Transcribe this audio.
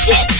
Shit!